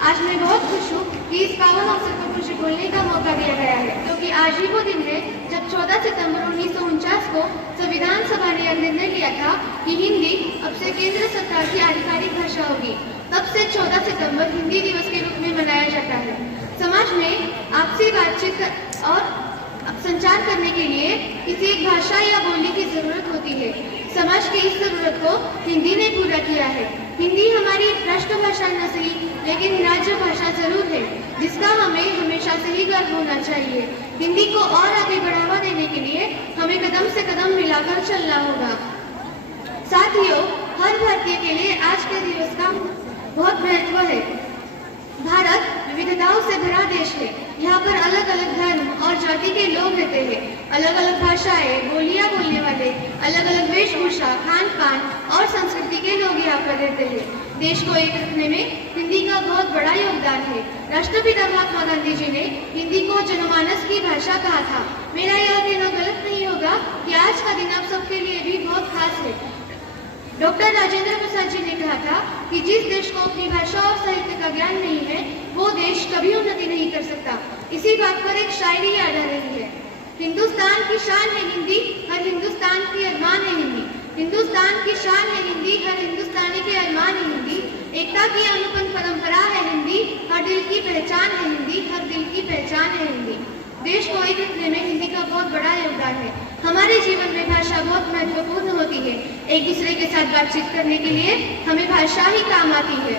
आज मैं बहुत खुश हूँ कि इस पावन अवसर पर मुझे बोलने का मौका दिया गया है, क्योंकि आज ही वो दिन है जब 14 सितंबर 1949 को संविधान सभा ने यह निर्णय लिया था कि हिंदी अब से केंद्र सरकार की आधिकारिक भाषा होगी। तब से 14 सितंबर हिंदी दिवस के रूप में मनाया जाता है। समाज में आपसी बातचीत और संचार करने के लिए किसी एक भाषा या बोली की जरूरत होती है। समाज की इस जरूरत को हिंदी ने पूरा किया है। हिंदी हमारी राष्ट्रभाषा न सही लेकिन राज्य भाषा जरूर है, जिसका हमें हमेशा से ही गर्व होना चाहिए। हिंदी को और आगे बढ़ावा देने के लिए हमें कदम से कदम मिलाकर चलना होगा। साथियों, हर भारतीय के लिए आज के दिवस का बहुत महत्व है। भारत विविधताओं से भरा देश है। यहाँ पर अलग अलग धर्म और जाति के लोग रहते हैं। अलग अलग भाषाएं, बोलियां बोलने वाले, अलग अलग वेशभूषा, खान पान और संस्कृति के लोग यहाँ पर रहते हैं। देश को एक रखने में हिंदी का बहुत बड़ा योगदान है। राष्ट्रपिता महात्मा गांधी जी ने हिंदी को जनमानस की भाषा कहा था। मेरा यह कहना गलत नहीं होगा कि आज का दिन आप सबके लिए भी बहुत खास है। डॉक्टर राजेंद्र प्रसाद जी ने कहा था कि जिस देश को अपनी भाषा और साहित्य का ज्ञान नहीं है, वो देश कभी उन्नति नहीं कर सकता। इसी बात पर एक शायरी याद आ रही है। हिंदुस्तान की शान है हिंदी, हर हिंदुस्तान की अरमान है हिंदी। हिंदुस्तान की शान है हिंदी, हर हिंदुस्तानी के अरमान है हिंदी। एकता की अनुपम परंपरा है हिंदी, हर दिल की पहचान है हिंदी, हर दिल की पहचान है हिंदी। देश को एक रखने में हिंदी का बहुत बड़ा योगदान है। हमारे जीवन में भाषा बहुत महत्वपूर्ण होती है। एक दूसरे के साथ बातचीत करने के लिए हमें भाषा ही काम आती है।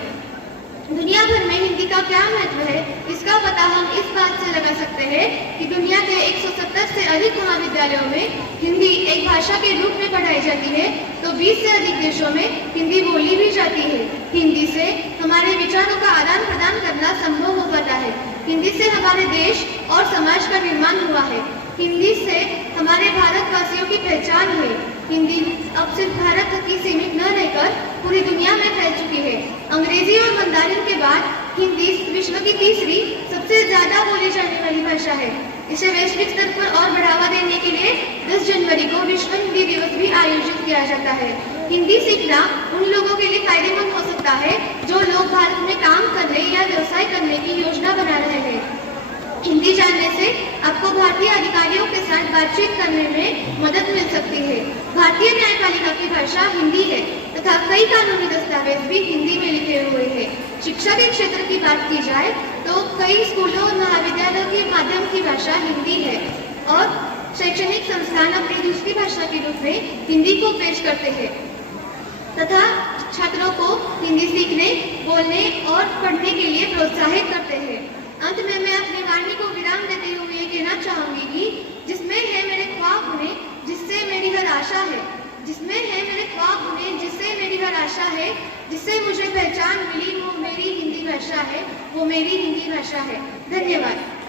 दुनिया भर में हिंदी का क्या महत्व है, इसका पता हम इस बात से लगा सकते हैं कि दुनिया के 170 से अधिक महाविद्यालयों में हिंदी एक भाषा के रूप में पढ़ाई जाती है, तो 20 से अधिक देशों में हिंदी बोली भी जाती है। हिंदी से हमारे विचारों का आदान प्रदान करना संभव हो पाता है। हिंदी से हमारे देश और समाज का निर्माण हुआ है। हिंदी से हमारे भारतवासियों की पहचान है। हिंदी अब सिर्फ भारत तक ही सीमित न रहकर पूरी दुनिया में फैल चुकी है। अंग्रेजी और मंदारिन के बाद हिंदी विश्व की तीसरी सबसे ज्यादा बोली जाने वाली भाषा है। इसे वैश्विक स्तर पर और बढ़ावा देने के लिए 10 जनवरी को विश्व हिंदी दिवस भी आयोजित किया जाता है। हिंदी सीखना उन लोगों के लिए फायदेमंद हो सकता है जो लोग भारत में काम करने या व्यवसाय करने की योजना बना रहे हैं। हिंदी जानने से आपको भारतीय अधिकारियों के साथ बातचीत करने में मदद मिल सकती है। भारतीय न्यायपालिका की भाषा हिंदी है तथा कई कानूनी दस्तावेज भी हिंदी में लिखे हुए हैं। शिक्षा के क्षेत्र की बात की जाए तो कई स्कूलों और महाविद्यालयों के माध्यम की भाषा हिंदी है और शैक्षणिक संस्थान अपनी दूसरी भाषा के रूप में हिंदी को पेश करते हैं तथा छात्रों को हिंदी सीखने, बोलने और पढ़ने के लिए प्रोत्साहित करते हैं। अंत में मैं अपनी वाणी को विराम देते हुए ये कहना चाहूंगी कि जिसमें है मेरे ख्वाब होने, जिससे मेरी हर आशा है। जिसमें है मेरे ख्वाब होने, जिससे मेरी हर आशा है। जिससे मुझे पहचान मिली, वो मेरी हिंदी भाषा है, वो मेरी हिंदी भाषा है। धन्यवाद।